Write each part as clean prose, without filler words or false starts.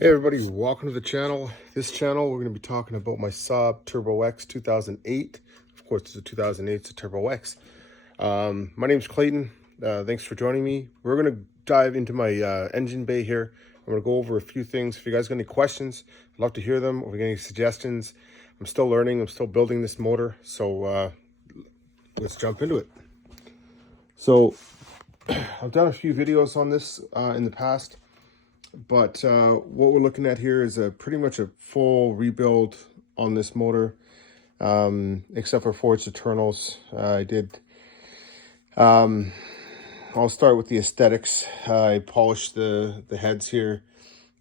Hey everybody, welcome to the channel. This channel, we're going to be talking about my Saab turboX 2008. Of course, it's a 2008, it's a turboX. My name's Clayton. Thanks for joining me. We're going to dive into my engine bay here. I'm going to go over a few things. If you guys got any questions, I'd love to hear them. Or if you got any suggestions, I'm still learning. I'm still building this motor. So let's jump into it. So I've done a few videos on this in the past. But what we're looking at here is pretty much a full rebuild on this motor, except for forged internals. I'll start with the aesthetics. I polished the heads here,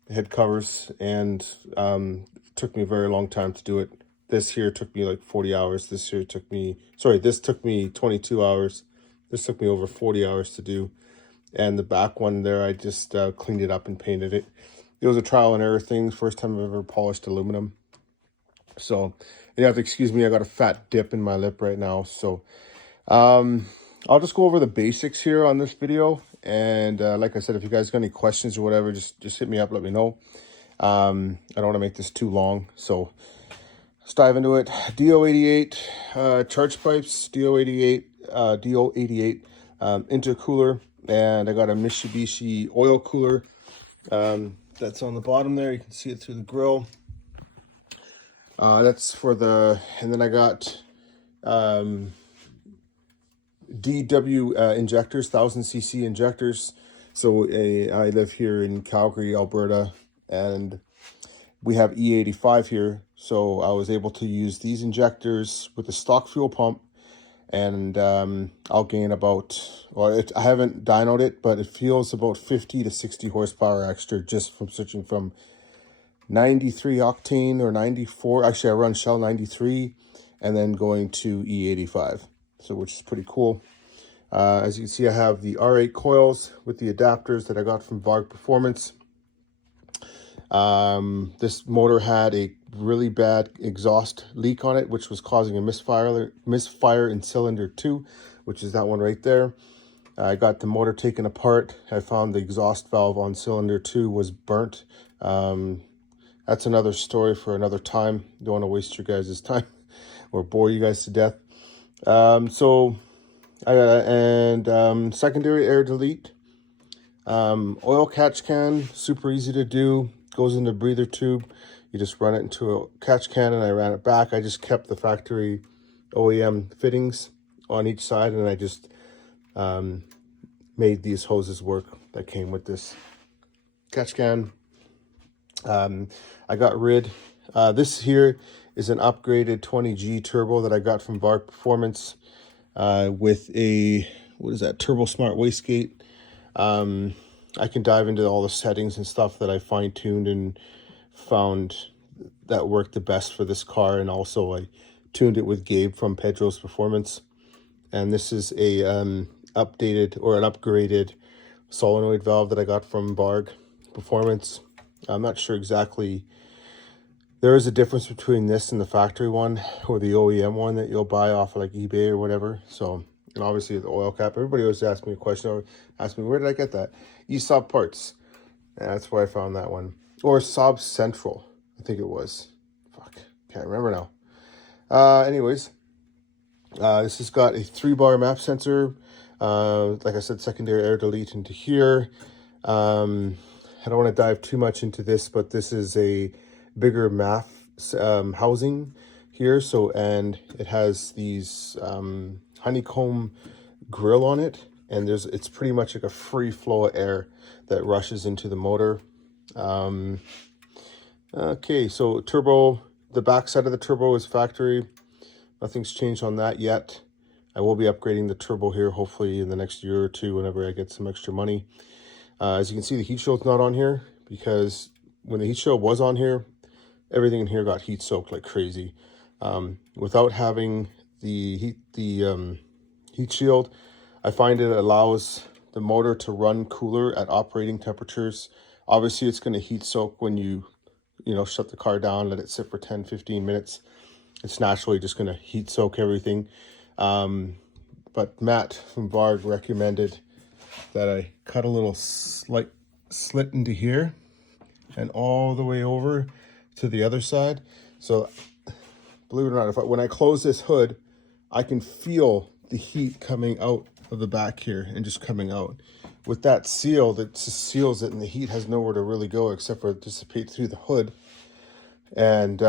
the head covers, and it took me a very long time to do it. This here took me like 40 hours. This took me 22 hours. This took me over 40 hours to do. And the back one there, I just cleaned it up and painted it. It was a trial and error thing. First time I've ever polished aluminum. So you have to excuse me, I got a fat dip in my lip right now. So I'll just go over the basics here on this video. And like I said, if you guys got any questions or whatever, just hit me up, let me know. I don't want to make this too long. So let's dive into it. DO88 charge pipes, DO88 intercooler. And I got a Mitsubishi oil cooler that's on the bottom there. You can see it through the grill. That's for the, and then I got DW injectors, 1000cc injectors. So I live here in Calgary, Alberta, and we have E85 here. So I was able to use these injectors with the stock fuel pump. And I'll gain about, I haven't dynoed it, but it feels about 50 to 60 horsepower extra just from switching from 93 octane or 94. Actually, I run Shell 93 and then going to E85, so which is pretty cool. As you can see, I have the R8 coils with the adapters that I got from Varg Performance. This motor had a really bad exhaust leak on it, which was causing a misfire in cylinder 2, which is that one right there. I got the motor taken apart. I found the exhaust valve on cylinder 2 was burnt. That's another story for another time. Don't want to waste your guys' time or bore you guys to death. Secondary air delete. Oil catch can, super easy to do. Goes in the breather tube. You just run it into a catch can, and I ran it back. I just kept the factory OEM fittings on each side, and I just made these hoses work that came with this catch can. I got rid. This here is an upgraded 20G turbo that I got from Varg Performance with a, what is that, Turbo Smart wastegate. I can dive into all the settings and stuff that I fine-tuned and found that worked the best for this car. And also I tuned it with Gabe from Pedro's Performance. And this is a updated or an upgraded solenoid valve that I got from Varg Performance. I'm not sure exactly. There is a difference between this and the factory one or the OEM one that you'll buy off of like eBay or whatever. So, and obviously the oil cap. Everybody always asks me a question, or ask me, where did I get that? Saab parts. And that's where I found that one. Or Saab Central, I think it was. Fuck, can't remember now. Anyways, this has got a 3-bar map sensor. Like I said, secondary air delete into here. I don't want to dive too much into this, but this is a bigger MAF housing here. So, and it has these honeycomb grill on it, and it's pretty much like a free flow of air that rushes into the motor. Okay, so turbo, the back side of the turbo is factory. Nothing's changed on that yet. I will be upgrading the turbo here hopefully in the next year or two whenever I get some extra money. As you can see, the heat shield's not on here because when the heat shield was on here, everything in here got heat soaked like crazy. Without having the heat shield, I find it allows the motor to run cooler at operating temperatures. Obviously, it's going to heat soak when you shut the car down, let it sit for 10-15 minutes. It's naturally just going to heat soak everything. But Matt from Varg recommended that I cut a little slight slit into here and all the way over to the other side. So believe it or not, when I close this hood, I can feel the heat coming out of the back here and just coming out. With that seal, that just seals it, and the heat has nowhere to really go except for dissipate through the hood. And,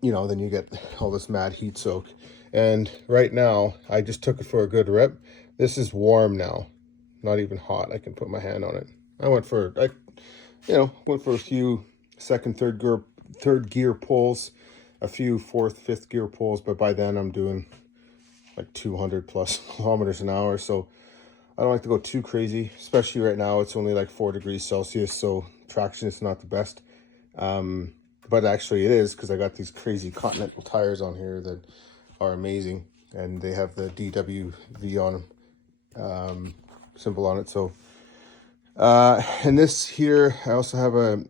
you know, then you get all this mad heat soak. And right now, I just took it for a good rip. This is warm now, not even hot. I can put my hand on it. I went for a few second, third gear pulls, a few fourth, fifth gear pulls, but by then I'm doing like 200 plus kilometers an hour. So I don't like to go too crazy, especially right now. It's only like 4 degrees Celsius, so traction is not the best. But actually it is, because I got these crazy Continental tires on here that are amazing, and they have the DWV on them, symbol on it. So and this here, I also have a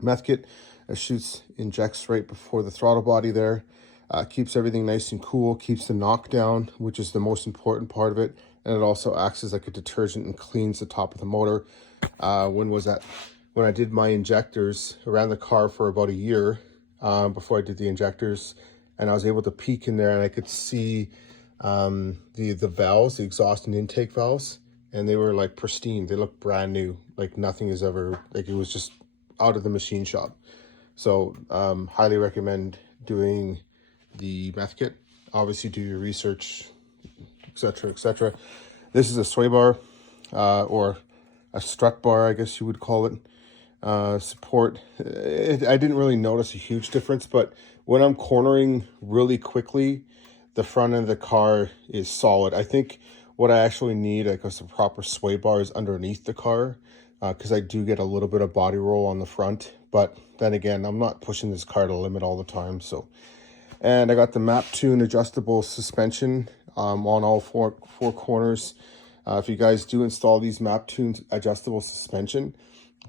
meth kit that injects right before the throttle body there. Keeps everything nice and cool, keeps the knockdown, which is the most important part of it, and it also acts as like a detergent and cleans the top of the motor. When was that? When I did my injectors, I ran the car for about a year before I did the injectors, and I was able to peek in there and I could see the valves, the exhaust and intake valves, and they were like pristine. They looked brand new, like nothing is ever, like it was just out of the machine shop. So highly recommend doing the meth kit. Obviously do your research, etc., etc. This is a sway bar, or a strut bar, I guess you would call it. Support. I didn't really notice a huge difference, but when I'm cornering really quickly, the front end of the car is solid. I think what I actually need, like a proper sway bar, is underneath the car, because I do get a little bit of body roll on the front. But then again, I'm not pushing this car to the limit all the time. So, and I got the Map Tune adjustable suspension on all four corners. If you guys do install these Map Tune adjustable suspension,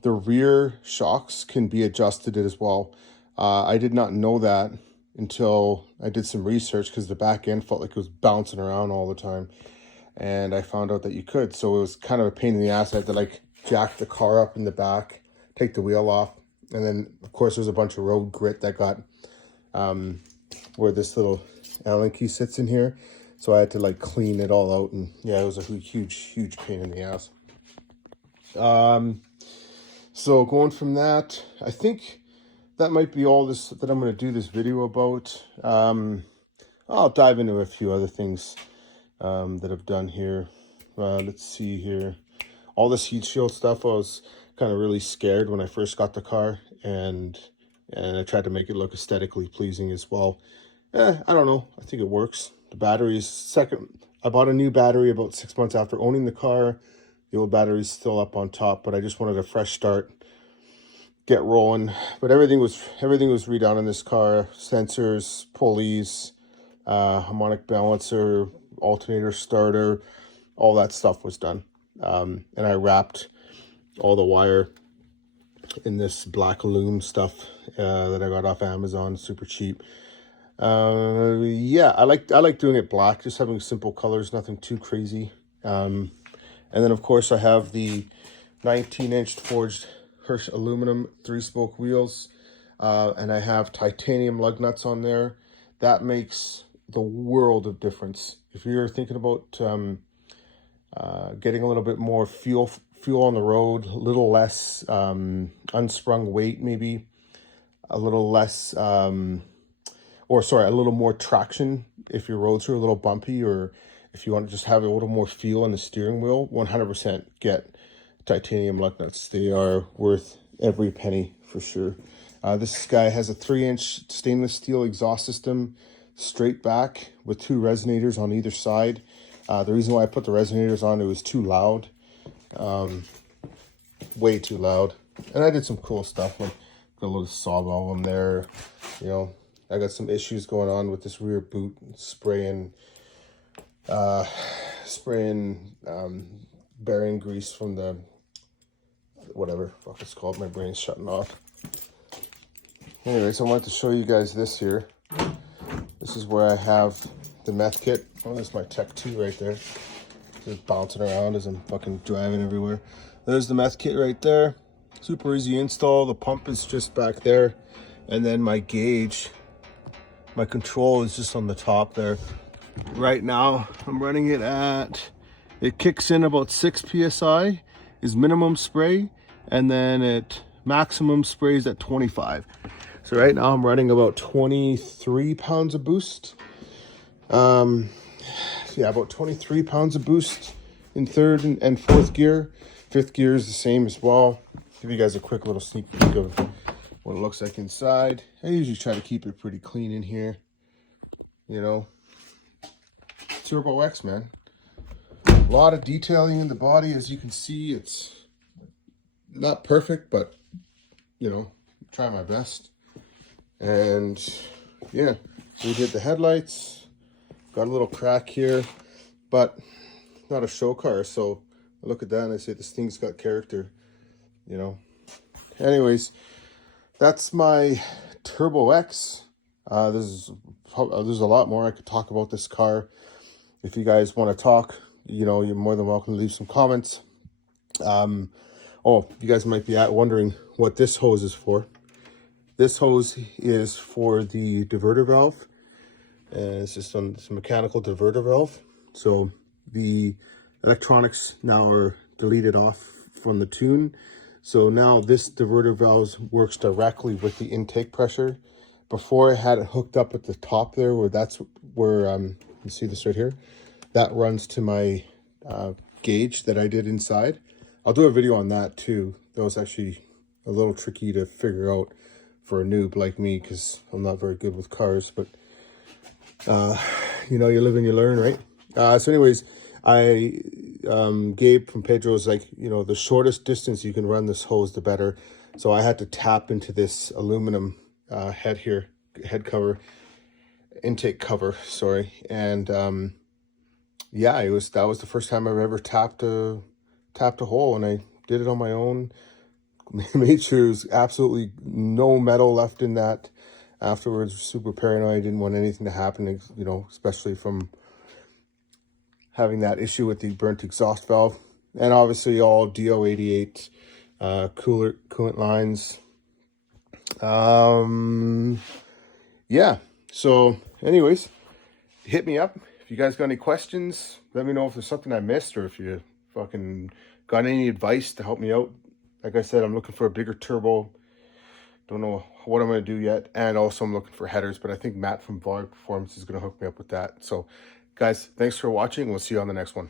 the rear shocks can be adjusted as well. I did not know that until I did some research, because the back end felt like it was bouncing around all the time, and I found out that you could. So it was kind of a pain in the ass. I had to like jack the car up in the back, take the wheel off, and then of course there's a bunch of road grit that got where this little Allen key sits in here. So I had to like clean it all out, and yeah, it was a huge pain in the ass. So going from that, I think that might be all this that I'm going to do this video about. I'll dive into a few other things that I've done here. Let's see here. All this heat shield stuff, I was kind of really scared when I first got the car, and I tried to make it look aesthetically pleasing as well. I don't know. I think it works. The battery's I bought a new battery about 6 months after owning the car. The old battery's still up on top, but I just wanted a fresh start, get rolling. But everything was redone in this car. Sensors, pulleys, harmonic balancer, alternator starter, all that stuff was done. And I wrapped all the wire in this black loom stuff that I got off Amazon, super cheap. Yeah, I like doing it black, just having simple colors, nothing too crazy. And then of course I have the 19-inch forged Hirsch aluminum 3-spoke wheels, and I have titanium lug nuts on there. That makes the world of difference. If you're thinking about getting a little bit more fuel on the road, a little less unsprung weight, maybe a little less, a little more traction if your roads are a little bumpy, or if you want to just have a little more feel on the steering wheel, 100% get titanium lug nuts. They are worth every penny for sure. This guy has a 3-inch stainless steel exhaust system, straight back, with 2 resonators on either side. The reason why I put the resonators on, it was too loud, way too loud. And I did some cool stuff, like got a little Saab album there. You know, I got some issues going on with this rear boot, spraying bearing grease from the whatever fuck it's called. My brain's shutting off. Anyways, I wanted to show you guys this here. This is where I have the meth kit. Oh, there's my Tech 2 right there. Just bouncing around as I'm fucking driving everywhere. There's the meth kit right there. Super easy install. The pump is just back there, and then my gauge, my control is just on the top there. Right now I'm running it at, it kicks in about 6 psi is minimum spray, and then it maximum sprays at 25. So right now I'm running about 23 pounds of boost. Yeah, about 23 pounds of boost in third and fourth gear. Fifth gear is the same as well. Give you guys a quick little sneak peek of what it looks like inside. I usually try to keep it pretty clean in here, you know. turboX, man. A lot of detailing in the body. As you can see, it's not perfect, but you know, try my best. And yeah, we did the headlights. Got a little crack here, but not a show car, so I look at that and I say this thing's got character, you know. Anyways, that's my turboX. There's a lot more I could talk about this car. If you guys want to talk, you know, you're more than welcome to leave some comments. Oh, you guys might be wondering what this hose is for. This hose is for the diverter valve. And it's just it's a mechanical diverter valve. So the electronics now are deleted off from the tune. So now this diverter valve works directly with the intake pressure. Before I had it hooked up at the top there, where you see this right here, that runs to my gauge that I did inside. I'll do a video on that too. That was actually a little tricky to figure out for a noob like me, because I'm not very good with cars, but you know, you live and you learn, right? So anyways, Gabe from Pedro's like, you know, the shortest distance you can run this hose, the better. So I had to tap into this aluminum head cover, intake cover, sorry. And yeah, that was the first time I've ever tapped a hole, and I did it on my own. Made sure there's absolutely no metal left in that. Afterwards, super paranoid, didn't want anything to happen, you know, especially from having that issue with the burnt exhaust valve. And obviously all DO88 coolant lines. Yeah, so anyways, hit me up. If you guys got any questions, let me know if there's something I missed, or if you fucking got any advice to help me out. Like I said, I'm looking for a bigger turbo. Don't know what I'm going to do yet. And also I'm looking for headers, but I think Matt from Vlog Performance is going to hook me up with that. So guys, thanks for watching. We'll see you on the next one.